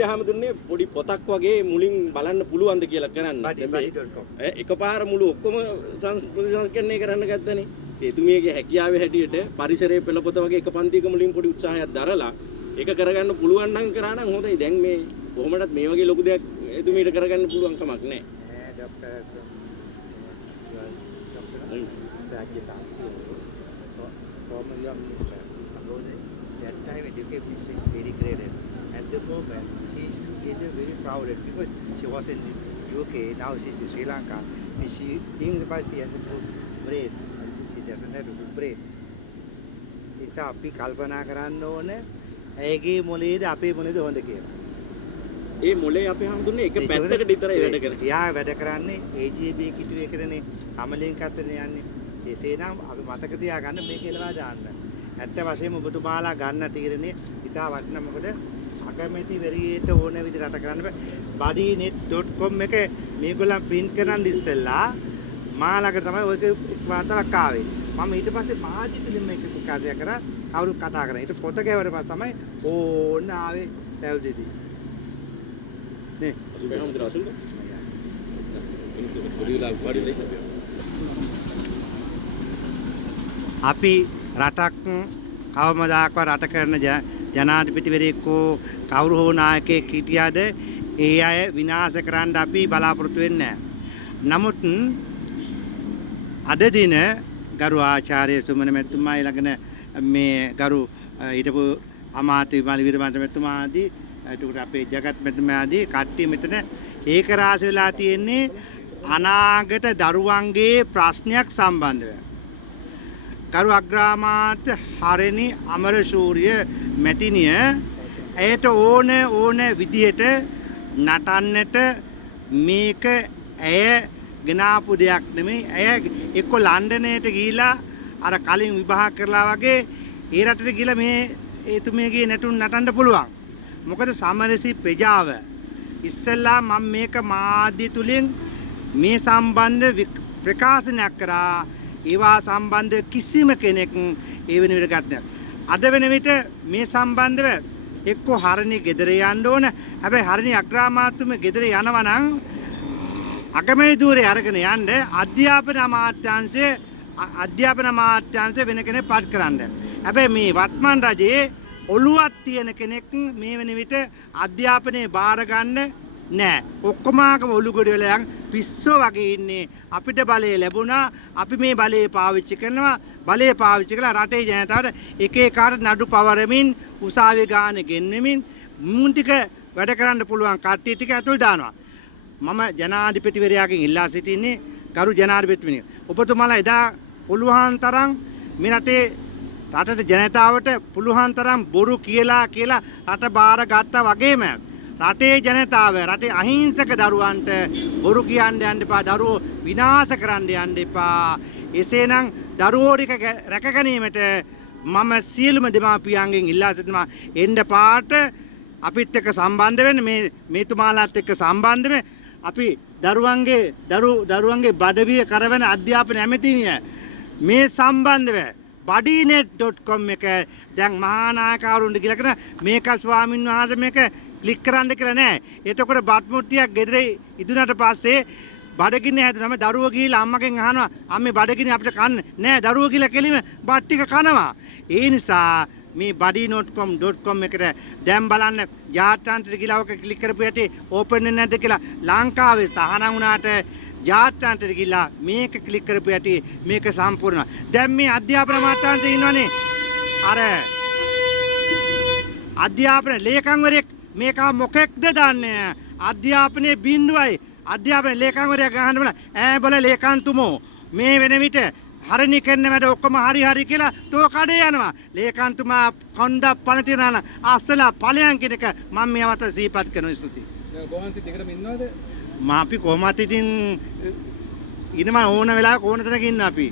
අපේ හැමදෙන්නේ පොඩි පොතක් වගේ මුලින් බලන්න පුළුවන්ද කියලා කරන්න. එකපාර මුළු ඔක්කොම ප්‍රතිසංස්කරණය කරන්න ගත්තනේ. එතුමියගේ හැකියාවේ හැටියට පරිසරයේ පෙළපොත වගේ එක පන්තියක මුලින් පොඩි උත්සාහයක් දරලා ඒක කරගන්න පුළුවන් නම් කරා නම් හොඳයි. දැන් මේ කොහොමදත් මේ වගේ ලොකු දෙයක් එතුමියට කරගන්න පුළුවන් කමක් නැහැ. Former young minister, that time education minister is very great. At the moment, she is getting very proud because she was in UK, now she's in Sri Lanka. She thinks about she has to do bread, and she doesn't have to do bread. It's a big kalpana කරන්න ඕනේ. ඇගේ මොලේද අපේ මොලේද හොඳ කියලා. ඒ මොලේ අපි හැමදෙන්නේ එක පැත්තකට විතරයි වැඩ කරන්නේ. යා වැඩ කරන්නේ AGB කිටුවේ කරනේ කමලෙන් කතරනේ යන්නේ. එසේනම් අපි මතක තියාගන්න මේක එලවා දාන්න. ඇත්ත වශයෙන්ම ඔබතුමාලා ගන්න තීරණේ ඉතා වටිනා. මොකද අගමැති වෙරියට ඕන විදිහට රට කරන්න බෑ. bodynet.com එක මේගොල්ලන් print කරන්න ඉස්සෙල්ලා මාළඟ තමයි ඔයක වාතාවක් ආවේ. මම ඊට පස්සේ මාධ්‍යයෙන් මේක කාර්යය කරා කවුරු කතා කරා. ඊට පොත ගැවරපත් තමයි ඕන්න ආවේ පැවදිදී. නේ අසුබේ හැමදෙර අසුබ. ඒක පොඩි ලා වඩි දෙන්න. අපි රටක් කවමදාකවත් රට කරන ජනාධිපතිවරයෙක්ෝ කවුරු හෝ නායකයෙක් හිටියද ඒ අය විනාශ කරන්න අපි බලාපොරොත්තු වෙන්නේ නැහැ. නමුත් අද දින ගරු ආචාර්ය සුමන මැතිතුමා ඊළඟන මේ ගරු හිටපු අමාත්‍ය විමල් වීරවංශ මැතිතුමා ආදී එතකොට අපේ ජගත් මැතිතුමා ආදී කට්ටිය මෙතන ඒක රාශි වෙලා තියෙන්නේ අනාගත දරුවන්ගේ ප්‍රශ්නයක් සම්බන්ධව. ගරු අග්‍රාමාත්‍ය හරණි අමරසූරිය මැතිණිය ඇයට ඕන විදිහට නටන්නට මේක ඇය ගෙනාපු දෙයක් නෙමෙයි. ඇය එක්ක ලන්ඩනයට ගිහිලා අර කලින් විවාහ කරලා වගේ ඒ රටට ගිහිලා මේ එතුමියගේ නැටුම් නටන්න පුළුවන්. මොකද සමරසි ප්‍රජාව ඉස්සෙල්ලා මම මේක මාධ්‍ය තුලින් මේ සම්බන්ධ ප්‍රකාශනයක් කරා. ඒවා සම්බන්ධ කිසිම කෙනෙක් ඒ වෙන විදිහට ගන්න. අද වෙන විට මේ සම්බන්ධව එක්කෝ හරණි ගෙදර යන්න ඕන. හැබැයි හරණි අග්‍රාමාත්‍යම ගෙදර යනවා නම් අගමැති ධූරේ අරගෙන යන්න අධ්‍යාපන අමාත්‍යාංශය වෙන කෙනෙක් පත් කරන්න. හැබැයි මේ වත්මන් රජයේ ඔළුවක් තියෙන කෙනෙක් මේ වෙන විට අධ්‍යාපනයේ බාර ගන්න නෑ. ඔක්කොමගම ඔලු ගොඩ වෙලා පිස්සෝ වගේ ඉන්නේ. අපිට බලය ලැබුණා. අපි මේ බලය පාවිච්චි කරනවා. බලය පාවිච්චි කරලා රටේ ජනතාවට එක එකාට නඩු පවරමින් උසාවිය ගාන ගෙන්වෙමින් මුන් ටික වැඩ කරන්න පුළුවන් කට්ටිය ටික ඇතුල් දානවා. මම ජනාධිපතිවරයාගෙන් ඉල්ලා සිටින්නේ ගරු ජනාධිපතිතුමනි, ඔබතුමාලා එදා පුළුවන් තරම් මේ රටේ ජනතාවට පුළුවන් තරම් බොරු කියලා රට බාර ගත්තා වගේම රටේ ජනතාව රටේ අහිංසක දරුවන්ට බොරු කියන්න යන්න එපා. දරුවෝ විනාශ කරන්න යන්න එපා. එසේනම් දරුවෝ රැක ගැනීමට මම සියලුම දෙමාපියන්ගෙන් ඉල්ලා සිටිනවා එන්න පාට අපිත් එක්ක සම්බන්ධ වෙන්න. මේතුමාලාත් එක්ක සම්බන්ධ වෙන්න. අපි දරුවන්ගේ බඩවිය කරවන අධ්‍යාපන ඇමතිනිය මේ සම්බන්ධව bodynet.com එක දැන් මහානායකවරුන්ට කියලා කරන මේක ස්වාමින් වහන්සේ මේක ක්ලික් කරන්න කියලා නෑ. එතකොට බත් මුට්ටියක් ගෙදර ඉදුණාට පස්සේ බඩගින්න හැදුනම දරුවෝ ගිහිල්ලා අම්මගෙන් අහනවා අම්මේ බඩගින්න අපිට කන්න නෑ. දරුවෝ ගිහිල්ලා කෙලිම බත් ටික කනවා. ඒ නිසා මේ bodynet.com එකට දැන් බලන්න ජාත්‍යන්තර ගිහිල්ලා ඔක ක්ලික් කරපු යටි ඕපන් වෙන්නේ නැද්ද කියලා ලංකාවේ තහනම් වුණාට ජාත්‍යන්තර ගිහිල්ලා මේක ක්ලික් කරපු යටි මේක සම්පූර්ණ. දැන් මේ අධ්‍යාපන අමාත්‍යාංශයේ ඉන්නවනේ අර අධ්‍යාපන ලේකම්වරයෙක් මේක මොකෙක්ද දන්නේ? අධ්‍යාපනයේ බිඳුවයි. අධ්‍යාපන ලේකම්වරයා ගහන්න බල ඈ බල ලේකම්තුමෝ මේ වෙන විට හරණි කරන වැඩ ඔක්කොම හරි කියලා තෝ කඩේ යනවා. ලේකම්තුමා කොණ්ඩක් පණ තියනවා අස්සලා ඵලයන් කෙනක මම මේ අවත සීපත් කරන ස්තුති. දැන් ගෝහන්සිට එකටම ඉන්නවද? අපි කොහොමත් ඉතින් ඉනම ඕන වෙලාවක ඕන තැනක ඉන්න අපි.